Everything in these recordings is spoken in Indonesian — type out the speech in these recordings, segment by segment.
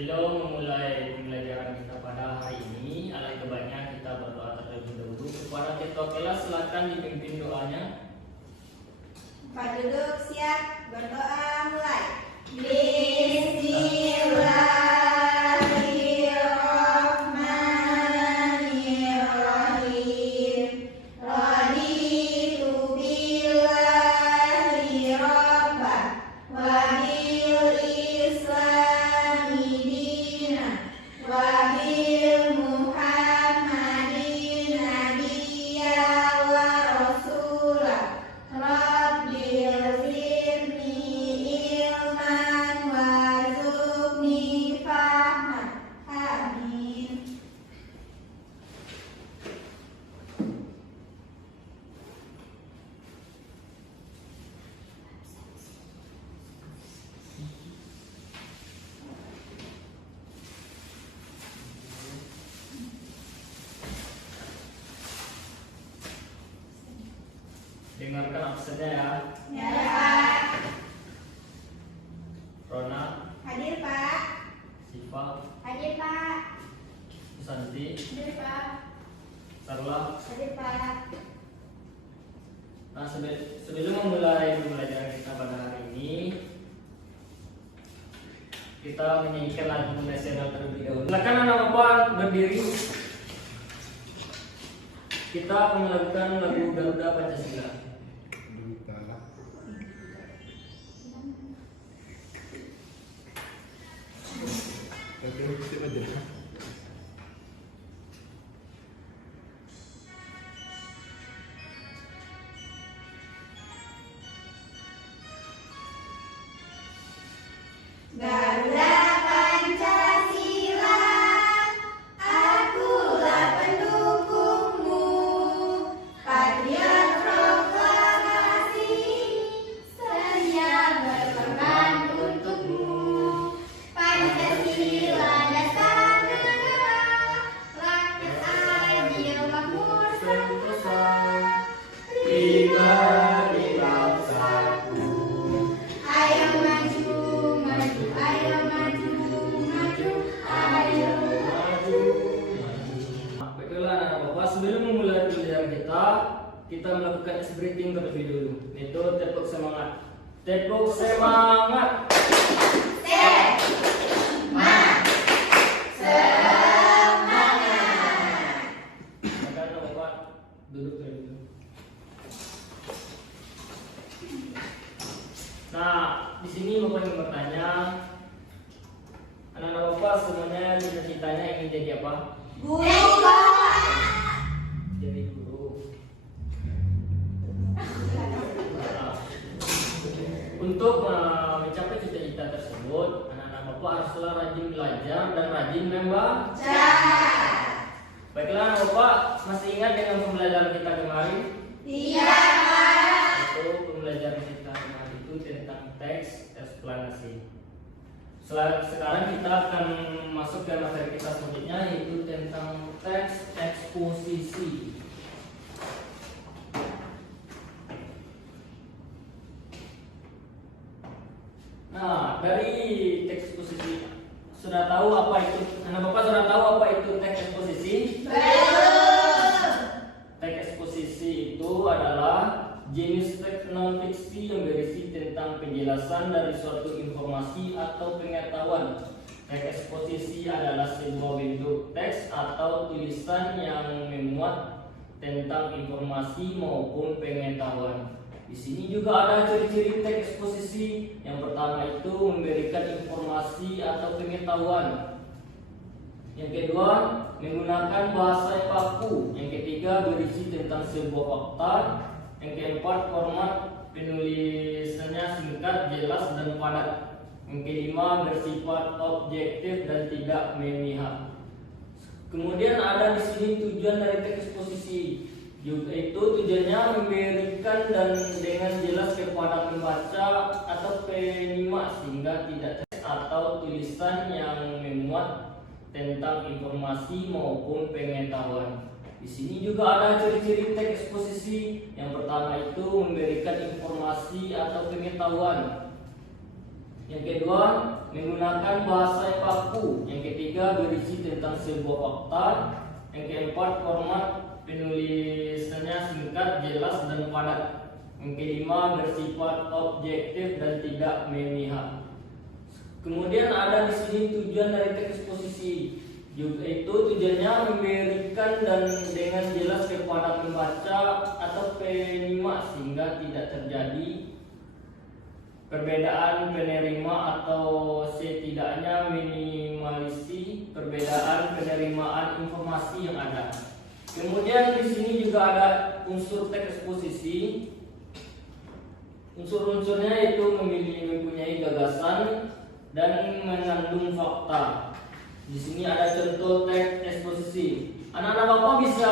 Sebelum memulai pembelajaran kita pada hari ini, alangkah baiknya kita berdoa terlebih dahulu kepada ketua kelas. Silakan dipimpin doanya. Pak duduk siap, berdoa mulai. Bismillahirrahmanirrahim. Raditu billahi rabban wa bil islami dinan wa bil muhammadin nabiyya wa rasulah. Rabbil zidni ilman warzuqni fahman. Amin. Dengarkan absennya ya. Ya, Pak. Rona, Hadir, Pak. Siva, Hadir, Pak. Susanti, Hadir, Pak. Sarla. Hadir, Pak. Nah, sebelum memulai pembelajaran kita pada hari ini, kita menyanyikan lagu nasional terlebih dahulu. Silakan anak bapak berdiri. Kita akan melakukan lagu Garuda Pancasila. Garuda Pancasila, akulah pendukungmu. Patriot proklamasi, setia berkorban untukmu. Pancasila dasar negara, rakyat adil makmur sentosa. Tiba di bangsaku. Ayo maju, maju, ayo maju, maju, ayo. Baiklah anak bapak, sebelum memulai pembelajaran kita melakukan ice breathing terlebih dulu. Itu tepuk semangat. Tepuk semangat. Maka anak bapak duduk terlebih dulu. Nah, di sini bapak ingin bertanya, anak-anak bapak semuanya cita-citanya ingin jadi apa? Guru. Jadi guru. Nah, untuk mencapai cita-cita tersebut, anak-anak bapak haruslah rajin belajar dan rajin membaca. Baiklah anak bapak, masih ingat dengan pembelajaran kita kemarin? Iya, Pak. Itu pembelajaran kita kemarin itu tentang teks eksplanasi. Sekarang kita akan masuk ke materi kita selanjutnya, yaitu tentang teks eksposisi. Nah, dari teks eksposisi sudah tahu apa itu? Anak bapak sudah tahu apa itu teks eksposisi? Teks eksposisi itu adalah jenis teks non-fiksi yang berisi tentang penjelasan dari suatu informasi atau pengetahuan. Teks eksposisi adalah sebuah bentuk teks atau tulisan yang memuat tentang informasi maupun pengetahuan. Di sini juga ada ciri-ciri teks eksposisi. Yang pertama itu memberikan informasi atau pengetahuan. Yang kedua, menggunakan bahasa yang baku. Yang ketiga, berisi tentang sebuah fakta. Yang keempat, format penulisannya singkat, jelas, dan padat. Yang kelima, bersifat objektif dan tidak memihak. Kemudian ada di sini tujuan dari teks eksposisi. Yaitu tujuannya memberikan dan dengan jelas kepada pembaca atau penyimak sehingga tidak teks atau tulisan yang memuat tentang informasi maupun pengetahuan. Di sini juga ada ciri-ciri teks eksposisi. Yang pertama itu memberikan informasi atau pengetahuan. Yang kedua, menggunakan bahasa yang baku. Yang ketiga, berisi tentang sebuah fakta. Yang keempat, format penulisannya singkat, jelas, dan padat. Yang kelima, bersifat objektif dan tidak memihak. Kemudian ada di sini tujuan dari teks eksposisi. Itu tujuannya memberikan dan dengan jelas kepada pembaca atau penyimak sehingga tidak terjadi perbedaan penerima atau setidaknya minimalisi perbedaan penerimaan informasi yang ada. Kemudian di sini juga ada unsur teks eksposisi. Unsur-unsurnya itu mempunyai gagasan dan mengandung fakta. Di sini ada contoh teks eksposisi. Anak-anak Bapak bisa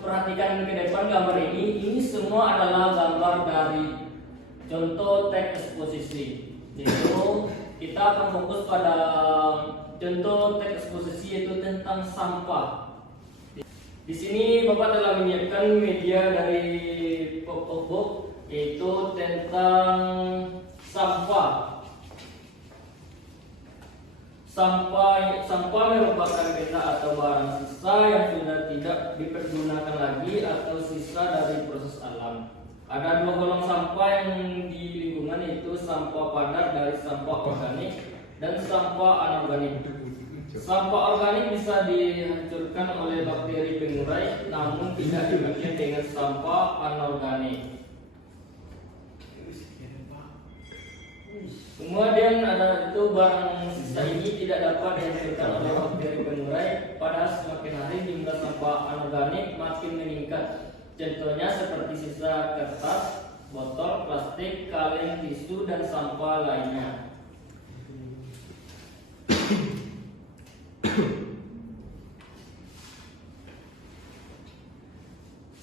perhatikan ke depan gambar ini. Ini semua adalah gambar dari contoh teks eksposisi. Jadi kita akan fokus pada contoh teks eksposisi yaitu tentang sampah. Di sini Bapak telah menyiapkan media dari pokok yaitu tentang sampah. Sampah merupakan benda atau barang sisa yang sudah tidak dipergunakan lagi atau sisa dari proses alam. Ada dua golongan sampah yang di lingkungan, yaitu sampah padat dari sampah organik dan sampah anorganik. Sampah organik bisa dihancurkan oleh bakteri pengurai, namun tidak demikian dengan sampah anorganik. Kemudian ada itu barang sisa ini tidak dapat dihancurkan oleh bakteri pengurai, padahal semakin hari jumlah sampah anorganik makin meningkat. Contohnya seperti sisa kertas, botol, plastik, kaleng, tisu, dan sampah lainnya.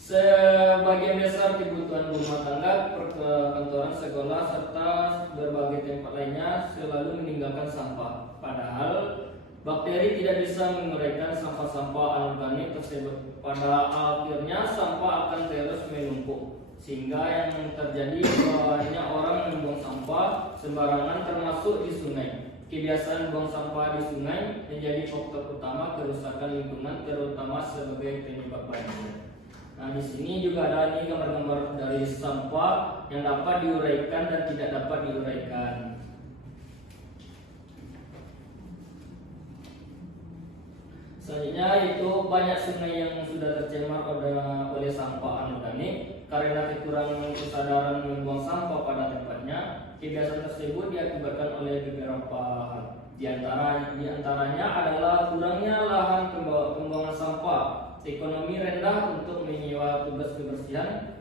Sebagian besar kebutuhan rumah tangga, perkantoran, sekolah, serta berbagai tempat lainnya selalu meninggalkan sampah. Padahal bakteri tidak bisa menguraikan sampah-sampah anorganik tersebut. Pada akhirnya sampah akan terus menumpuk, sehingga yang terjadi banyak orang membuang sampah sembarangan termasuk di sungai. Kebiasaan buang sampah di sungai menjadi faktor utama kerusakan lingkungan, terutama sebagai penyebab banjir. Nah, di sini juga ada nih gambar-gambar dari sampah yang dapat diuraikan dan tidak dapat diuraikan. Selanjutnya itu banyak sungai yang sudah tercemar oleh sampah anorganik karena kekurangan kesadaran membuang sampah pada tempatnya. Kebiasaan tersebut diakibatkan oleh beberapa hal. Di antaranya adalah kurangnya lahan pembuangan sampah, ekonomi rendah untuk menyewa tugas kebersihan,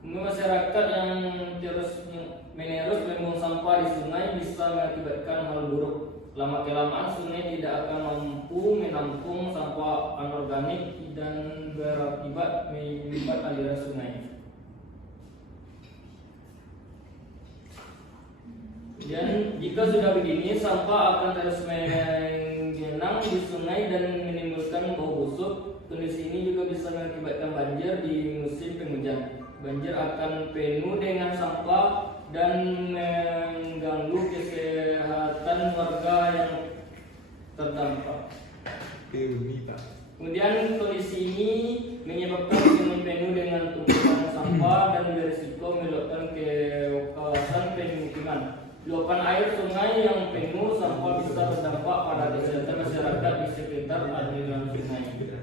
masyarakat yang terus-menerus membuang sampah di sungai bisa mengakibatkan hal buruk. Lama-kelamaan sungai tidak akan mampu menampung sampah anorganik dan berakibat menyumbat aliran sungai. Dan jika sudah begini, sampah akan terus menggenang di sungai dan menimbulkan bau busuk. Kondisi ini juga bisa mengakibatkan banjir di musim penghujan. Banjir akan penuh dengan sampah dan mengganggu kesehatan warga yang terdampak. Kemudian kondisi ini menyebabkan sungai penuh dengan tumpukan sampah dan berisiko meluapkan ke kawasan pemukiman. Luapan air sungai yang penuh sampah bisa berdampak pada kesehatan masyarakat di sekitar aliran sungai.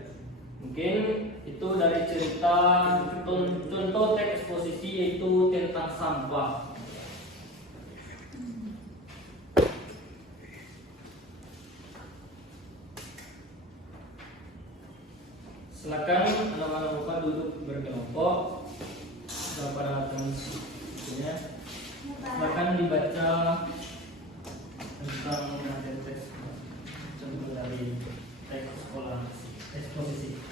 Mungkin itu dari cerita contoh teks eksposisi yaitu tentang sampah. Silakan anak-anak Bapak duduk berkelompok pada teman-temannya. Silakan dibaca tentang materi teks contoh dari teks sekolah eksposisi.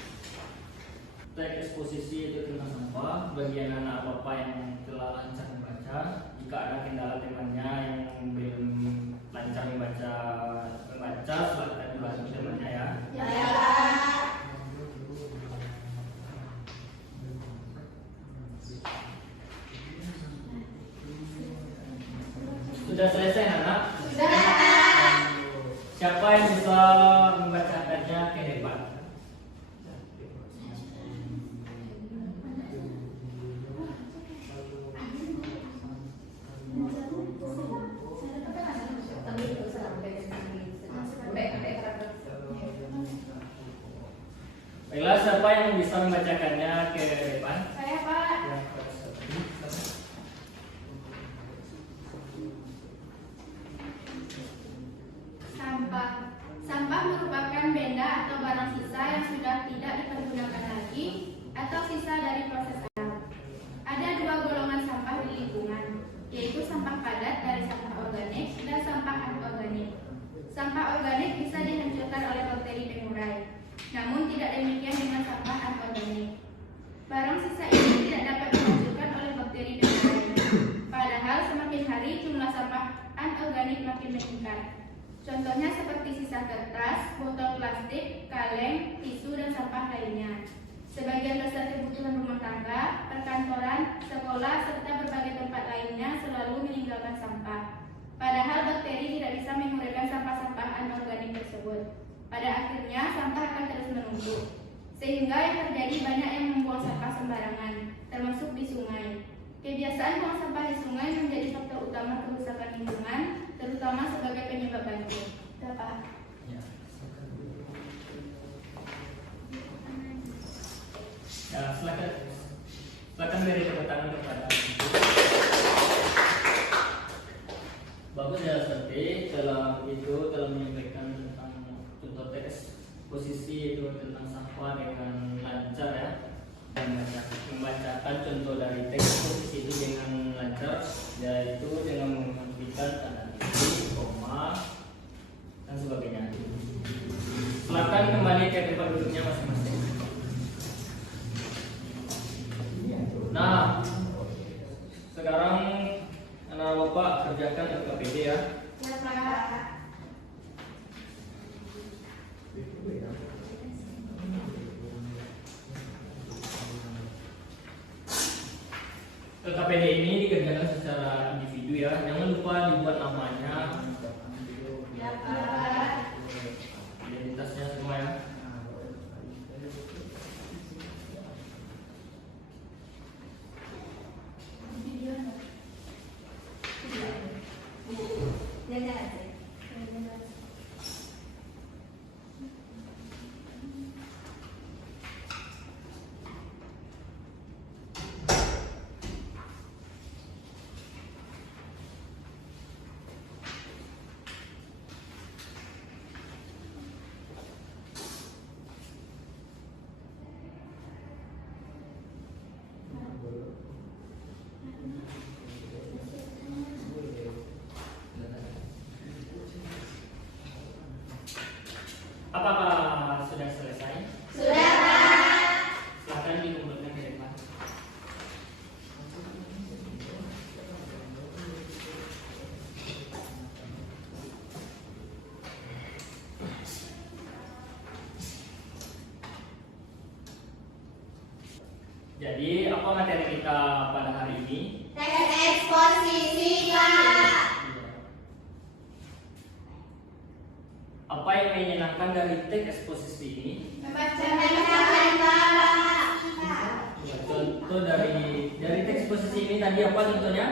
Teks eksposisi itu tentang sampah. Bagi anak Bapak yang telah lancar membaca, jika ada kendala temannya yang belum lancar membaca, silakan dibantu temannya ya. Sudah selesai anak? Siapa yang bisa membacakannya ke depan? Baiklah, siapa yang bisa membacakannya ke depan? Saya, Pak. Sampah. Sampah merupakan benda atau barang sisa yang sudah tidak dipergunakan lagi atau sisa dari proses alam. Ada dua golongan sampah di lingkungan, yaitu sampah padat dari sampah organik dan sampah anorganik. Sampah organik bisa dihancurkan oleh bakteri pengurai, namun tidak demikian dengan sampah anorganik. Barang sisa ini tidak dapat dihancurkan oleh bakteri pengurai. Padahal semakin hari jumlah sampah anorganik makin meningkat. Contohnya seperti sisa kertas, botol plastik, kaleng, tisu, dan sampah lainnya. Sebagian besar kebutuhan rumah tangga, perkantoran, sekolah, serta berbagai tempat lainnya selalu meninggalkan sampah. Padahal bakteri tidak bisa menguraikan sampah-sampah anorganik tersebut. Pada akhirnya sampah akan terus menumpuk. Sehingga yang terjadi banyak yang membuang sampah sembarangan, termasuk di sungai. Kebiasaan buang sampah di sungai menjadi faktor utama kerusakan lingkungan, terutama sebagai penyebab banjir. Dapat. Ya, silakan beri tepuk tangan kepada bagus ya, seperti telah menyampaikan tentang contoh teks posisi itu tentang sampah dengan lancar ya, dan membacakan contoh dari teks posisi itu dengan lancar, yaitu dengan menghentikan tanda titik, koma, dan sebagainya. Silakan kembali ke tempat duduknya masing-masing. Nah, sekarang anak bapak kerjakan LKPD ya. Ya, Pak. LKPD ini dikerjakan secara individu ya. Jangan lupa dibuat namanya, Ya, Pak. identitasnya semua ya. Apakah sudah selesai? Sudah, Pak. Silakan dikumpulkan ke depan. Jadi apa materi kita pada hari ini? Teks eksposisi, Pak. Apa yang menyenangkan dari teks eksposisi ini? Membacakan, Pak. Contoh dari teks eksposisi ini tadi apa contohnya?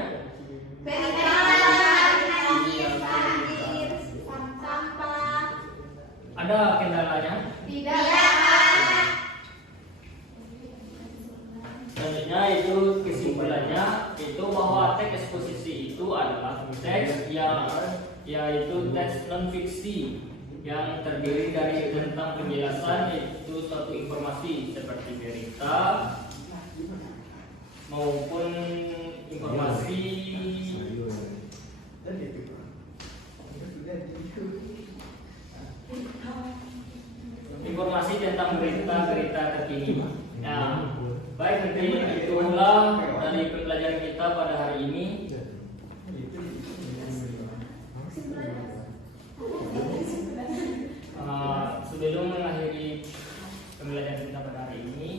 Sampah. Ada kendalanya? Tidak, Pak. Selanjutnya itu kesimpulannya itu bahwa teks eksposisi itu adalah teks yang yaitu teks non fiksi yang terdiri dari tentang penjelasan yaitu suatu informasi seperti berita maupun informasi tentang berita-berita terkini. Nah, baik, nanti itulah dari pembelajaran kita pada hari ini. Sebelum mengakhiri pembelajaran kita pada hari ini,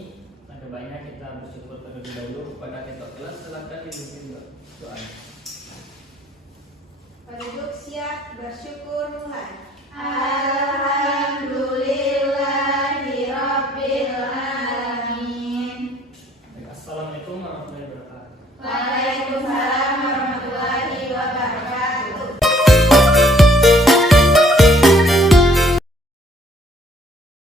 ada banyak kita bersyukur terlebih dahulu kepada ketua kelas. Silakan dipimpin doa. Penduduk siap bersyukur Tuhan. Alhamdulillah.